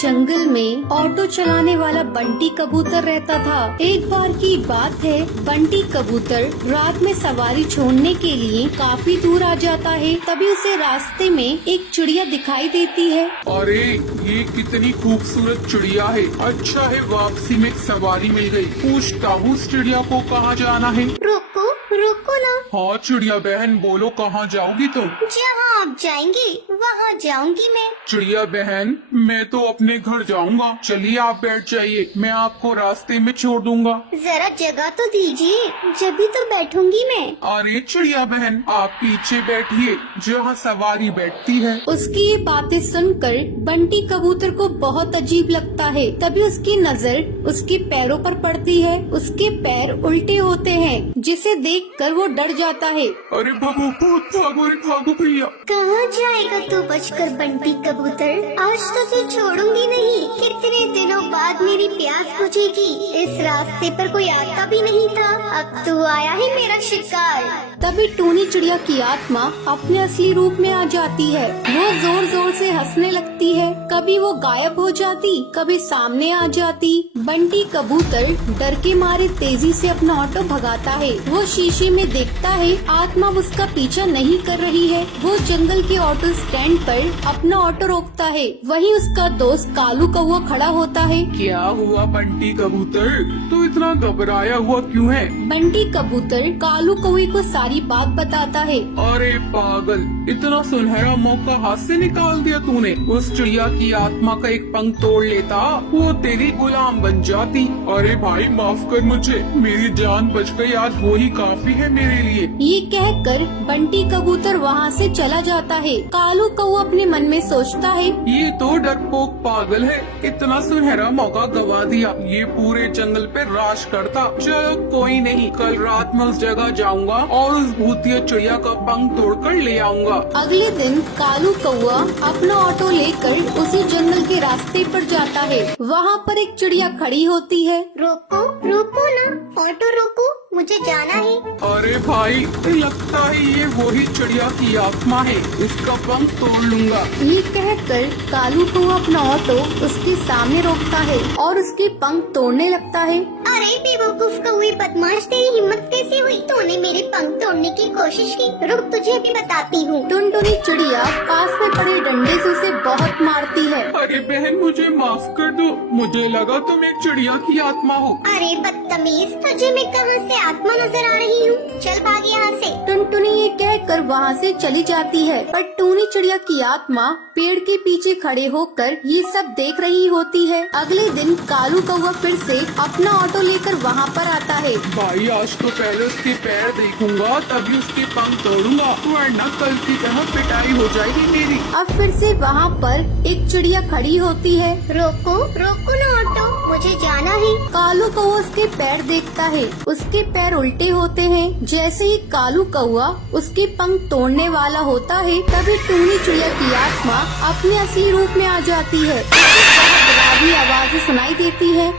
जंगल में ऑटो चलाने वाला बंटी कबूतर रहता था। एक बार की बात है, बंटी कबूतर रात में सवारी छोड़ने के लिए काफी दूर आ जाता है। तभी उसे रास्ते में एक चिड़िया दिखाई देती है। अरे ये कितनी खूबसूरत चिड़िया है। अच्छा है वापसी में सवारी मिल गई। पूछता हूँ उस चिड़िया को कहाँ जाना है। रुको रुको ना। हाँ चिड़िया बहन बोलो कहाँ जाओगी तुम? जहाँ आप जाएंगे वहाँ जाऊंगी मैं। चिड़िया बहन मैं तो अपने घर जाऊंगा। चलिए आप बैठ जाइए, मैं आपको रास्ते में छोड़ दूंगा। जरा जगह तो दीजिए, जब भी तो बैठूंगी मैं। अरे चिड़िया बहन आप पीछे बैठिए जहाँ सवारी बैठती है। उसकी ये बातें सुनकर बंटी कबूतर को बहुत अजीब लगता है। तभी उसकी नजर उसके पैरों पर पड़ती है। उसके पैर उल्टे होते हैं, जिसे देखकर वो डर जाता है। अरे भागो भागो रे भागो भैया। कहाँ जाएगा तू बचकर बंटी कबूतर? आज तो तुझे छोड़ूंगी नहीं। कितने दिनों बाद मेरी प्यास बुझेगी। इस रास्ते पर कोई आता भी नहीं था, अब तू आया है मेरा शिकार। तभी टूनी चिड़िया की आत्मा अपने असली रूप में आ जाती है। वो जोर जोर से हंसने लगती है। कभी वो गायब हो जाती, कभी सामने आ जाती। बंटी कबूतर डर के मारे तेजी से अपना ऑटो भगाता है। वो शीशे में देखता है आत्मा उसका पीछा नहीं कर रही है। वो जंगल के ऑटो स्टैंड पर अपना ऑटो रोकता है। वहीं उसका दोस्त कालू कौवा खड़ा होता है। क्या हुआ बंटी कबूतर, तू इतना घबराया हुआ क्यों है? बंटी कबूतर कालू कौवे को सारी बात बताता है। अरे पागल, इतना सुनहरा मौका हाथ से निकाल दिया तूने। उस चिड़िया की आत्मा का एक पंख तोड़ लेता, वो तेरी गुलाम बन जाती। अरे भाई माफ कर मुझे, मेरी जान बच गई, आज वो ही काफी है मेरे लिए। ये कहकर बंटी कबूतर वहाँ से चला जाता है। कालू कौवा अपने मन में सोचता है, ये तो डरपोक पागल है, इतना सुनहरा मौका गवा दिया। ये पूरे जंगल पे राज करता। चलो कोई नहीं, कल रात में उस जगह जाऊंगा और उस भूतिया चिड़िया का पंख तोड़कर ले आऊंगा। अगले दिन कालू कौवा अपना ऑटो लेकर उसी जंगल के रास्ते पर जाता है। वहाँ पर एक चिड़िया खड़ी होती है। रोको रोको ना, ऑटो रोको, मुझे जाना है। अरे भाई लगता है ये वही चिड़िया की आत्मा है, इसका पंख तोड़ लूंगा। ये कहकर कालू कौवा अपना ऑटो उसके सामने रोकता है और उसके पंख तोड़ने लगता है। अरे बेवकूफ कौवे बदमाश, तेरी हिम्मत कैसे हुई? तूने मेरे पंख तोड़ने की कोशिश की। रुक तुझे भी बताती हूँ। टुनटुनी चिड़िया पास में पड़े डंडे से उसे बहुत मारती है। अरे बहन मुझे माफ कर दो, मुझे लगा तुम एक चिड़िया की आत्मा हो। अरे बदतमीज, तुझे मैं कहाँ से आत्मा नजर आ रही हूँ? चल भाग यहाँ से। टुनटुनी ये कहकर वहाँ से चली जाती है, पर टूनी चिड़िया की आत्मा पेड़ के पीछे खड़े होकर ये सब देख रही होती है। अगले दिन कालू कौवा फिर से अपना ऑटो लेकर वहाँ पर आता है। भाई आज तो पहले उसके पैर देखूंगा तभी उसके पंख तोड़ूंगा, वरना कल की तरह पिटाई हो जाएगी मेरी। अब फिर से वहाँ पर एक चिड़िया खड़ी होती है। रोको रोको ना ऑटो, मुझे जाना है। कालू कौवा उसके पैर देखता है, उसके पैर उल्टे होते हैं। जैसे ही कालू कौवा उसके पंख तोड़ने वाला होता है, तभी टूनी चिड़िया की आत्मा अपने असली रूप में आ जाती है। डरावनी आवाज़ें सुनाई देती है।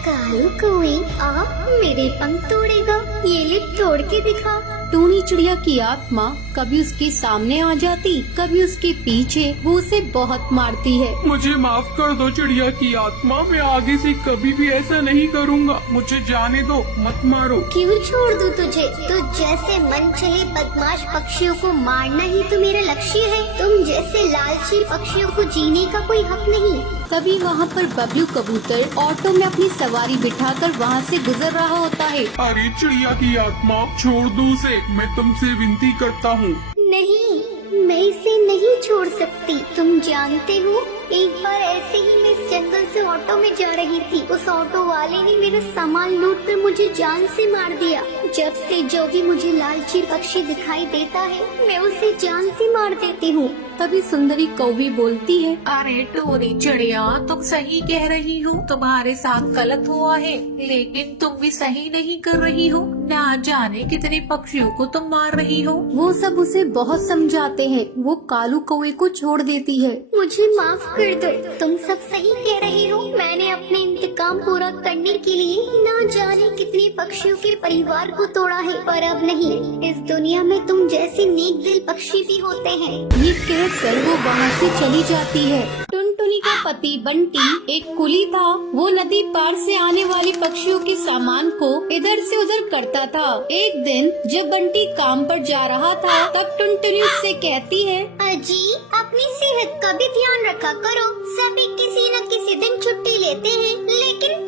कालू कौवे आप मेरे पंख तोड़ेगा? ये ले तोड़ के दिखा। टूनी चिड़िया की आत्मा कभी उसके सामने आ जाती, कभी उसके पीछे। वो उसे बहुत मारती है। मुझे माफ कर दो चिड़िया की आत्मा, मैं आगे से कभी भी ऐसा नहीं करूँगा। मुझे जाने दो, मत मारो। क्यों छोड़ दूं तुझे? तो जैसे मन चले बदमाश पक्षियों को मारना ही तो मेरा लक्ष्य है। तुम जैसे लालची पक्षियों को जीने का कोई हक नहीं। तभी वहाँ पर बबलू कबूतर ऑटो में अपनी सवारी बिठाकर वहाँ से गुजर रहा होता है। अरे चिड़िया की आत्मा छोड़ दो उसे, मैं तुमसे विनती करता हूँ। नहीं, मैं इसे नहीं छोड़ सकती। तुम जानते हो, एक बार ऐसे ही मैं इस जंगल से ऑटो में जा रही थी। उस ऑटो वाले ने मेरा सामान लूट कर मुझे जान से मार दिया। जब से जो भी मुझे लालची पक्षी दिखाई देता है, मैं उसे जान से मार देती हूँ। तभी सुंदरी कौवी बोलती है, अरे टोनी चिड़िया तुम सही कह रही हो, तुम्हारे साथ गलत हुआ है, लेकिन तुम भी सही नहीं कर रही हो। ना जाने कितने पक्षियों को तुम मार रही हो। वो सब उसे बहुत समझाते हैं। वो कालू कौवे को छोड़ देती है। मुझे माफ कर दो, तुम सब सही कह रही हो। मैंने अपने इंतकाम काम पूरा करने के लिए ना जाने कितने पक्षियों के परिवार को तोड़ा है, पर अब नहीं। इस दुनिया में तुम जैसे नेक दिल पक्षी भी होते हैं। ये कहकर वो वहाँ से चली जाती है। टुनटुनी का पति बंटी एक कुली था। वो नदी पार से आने वाले पक्षियों के सामान को इधर से उधर करता था। एक दिन जब बंटी काम पर जा रहा था, तब टुनटुनी उससे कहती है, अजी, अपनी सेहत का भी ध्यान रखा करो। सभी किसी न किसी दिन छुट्टी लेते हैं, लेकिन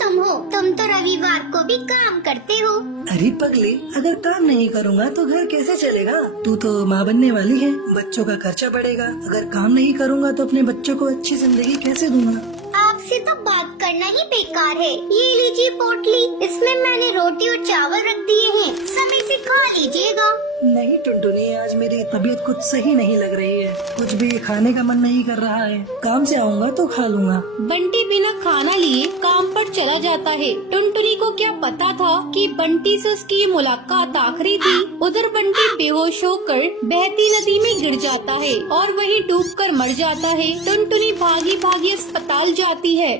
तुम तो रविवार को भी काम करते हो। अरे पगली, अगर काम नहीं करूँगा तो घर कैसे चलेगा? तू तो माँ बनने वाली है, बच्चों का खर्चा बढ़ेगा। अगर काम नहीं करूँगा तो अपने बच्चों को अच्छी जिंदगी कैसे दूंगा? आपसे तो बात करना ही बेकार है। ये लीजिए पोटली, इसमें मैंने रोटी और चावल रख दिए हैं, समय से खा लीजिएगा। नहीं टुनटुनी, आज मेरी तबीयत कुछ सही नहीं लग रही है। कुछ भी खाने का मन नहीं कर रहा है। काम से आऊँगा तो खा लूँगा। बंटी बिना खाना लिए काम पर चला जाता है। टुनटुनी को क्या पता था कि बंटी से उसकी ये मुलाकात आखिरी थी। उधर बंटी बेहोश होकर बहती नदी में गिर जाता है और वहीं डूबकर मर जाता है। टुनटुनी भागी भागी अस्पताल जाती है।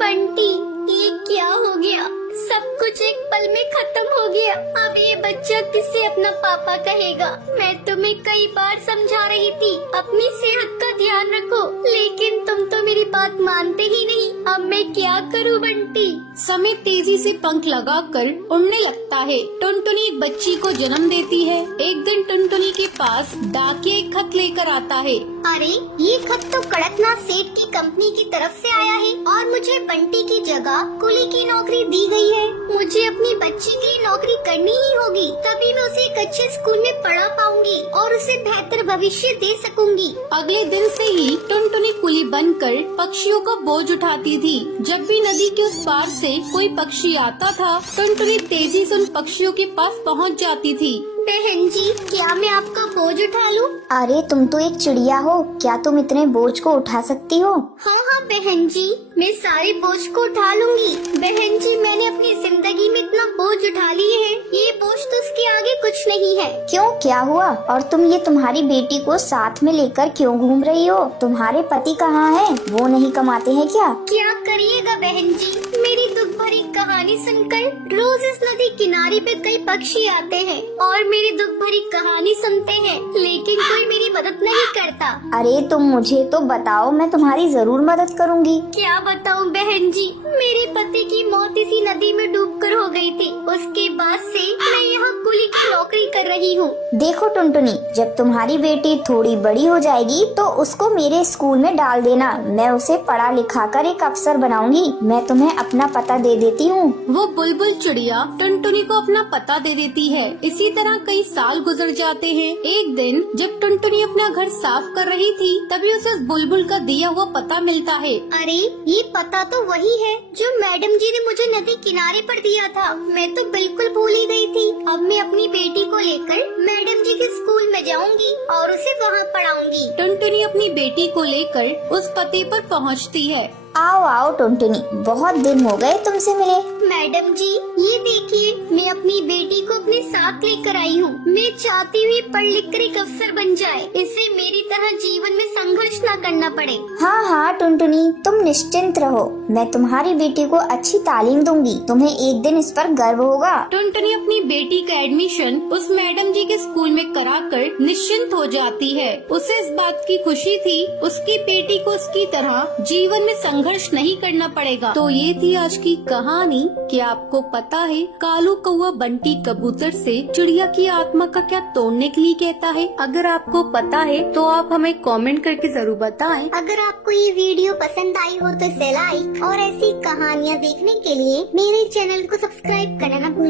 बंटी, ये क्या हो गया? सब कुछ एक पल में खत्म हो गया। अब ये बच्चा किससे अपना पापा कहेगा? मैं तुम्हें कई बार समझा रही थी अपनी सेहत का ध्यान रखो, लेकिन तुम तो मेरी बात मानते ही नहीं। अब मैं क्या करूं बंटी? समय तेजी से पंख लगाकर उड़ने लगता है। टुनटुनी एक बच्ची को जन्म देती है। एक दिन टुनटुनी के पास डाकिया एक खत लेकर आता है। अरे, ये खत तो कड़कनाथ सेठ की कंपनी की तरफ से आया है और मुझे बंटी की जगह कुली की नौकरी दी गई है। मुझे अपनी बच्ची की नौकरी करनी ही होगी, तभी मैं उसे एक अच्छे स्कूल में पढ़ा पाऊंगी और उसे बेहतर भविष्य दे सकूंगी। अगले दिन से ही टुनटुनी कुली बनकर पक्षियों का बोझ उठाती थी। जब भी नदी के उस पार से कोई पक्षी आता था, टुनटुनी तेजी से उन पक्षियों के पास पहुंच जाती थी। बहन जी, क्या मैं आपका बोझ उठा लूं? अरे, तुम तो एक चिड़िया हो, क्या तुम इतने बोझ को उठा सकती हो? हाँ हाँ बहन जी, मैं सारे बोझ को उठा लूंगी। बहन जी, मैंने अपनी जिंदगी में इतना बोझ उठा लिए हैं, ये बोझ तो उसके आगे कुछ नहीं है। क्यों, क्या हुआ? और तुम ये तुम्हारी बेटी को साथ में लेकर क्यों घूम रही हो? तुम्हारे पति कहाँ हैं? वो नहीं कमाते हैं क्या? क्या करिएगा बहन जी, मेरी दुख भरी कहानी सुनकर रोज इस नदी किनारे पे कई पक्षी आते हैं और मेरी दुख भरी कहानी सुनते हैं, लेकिन कोई मेरी मदद नहीं करता। अरे तुम मुझे तो बताओ, मैं तुम्हारी जरूर मदद करूंगी। क्या बताऊं बहन जी, मेरे पति की मौत इसी नदी में डूबकर हो गई थी। उसके बाद से मैं यहाँ कुली की नौकरी कर रही हूँ। देखो टुनटुनी, जब तुम्हारी बेटी थोड़ी बड़ी हो जाएगी तो उसको मेरे स्कूल में डाल देना। मैं उसे पढ़ा लिखा कर एक अफसर बनाऊंगी। मैं तुम्हें अपना पता दे देती हूँ। वो बुलबुल चिड़िया टुनटुनी को अपना पता दे देती है। इसी तरह कई साल गुजर जाते हैं। एक दिन जब टुनटुनी अपना घर साफ कर रही थी, तभी उसे उस बुलबुल का दिया हुआ पता मिलता है। अरे, ये पता तो वही है जो मैडम जी ने मुझे नदी किनारे पर दिया था। मैं तो बिल्कुल भूल ही गई थी। अब मैं अपनी बेटी को लेकर मैडम जी के स्कूल में जाऊंगी और उसे वहाँ पढ़ाऊंगी। टुनटुनी अपनी बेटी को लेकर उस पते पर पहुँचती है। आओ आओ टुनटुनी, बहुत दिन हो गए तुमसे मिले। मैडम जी, ये देखिए, मैं अपनी बेटी को अपने साथ लेकर आई हूँ। मैं चाहती हुई पढ़ लिख कर एक अफसर बन जाए, इसे मेरी तरह जीवन में संघर्ष न करना पड़े। हाँ हाँ टुनटुनी, तुम निश्चिंत रहो, मैं तुम्हारी बेटी को अच्छी तालीम दूंगी। तुम्हें एक दिन इस पर गर्व होगा। टुनटुनी अपनी बेटी का एडमिशन उस मैडम जी के स्कूल में कराकर निश्चिंत हो जाती है। उसे इस बात की खुशी थी, उसकी बेटी को उसकी तरह जीवन में संघर्ष नहीं करना पड़ेगा। तो ये थी आज की कहानी। क्या आपको पता है कालू कौवा बंटी कबूतर से चिड़िया की आत्मा का क्या तोड़ने के लिए कहता है? अगर आपको पता है तो आप हमें कमेंट करके जरूर बताएं। अगर आपको ये वीडियो पसंद आई हो तो इसे लाइक और ऐसी कहानियाँ देखने के लिए मेरे चैनल को सब्सक्राइब करना न भूलें।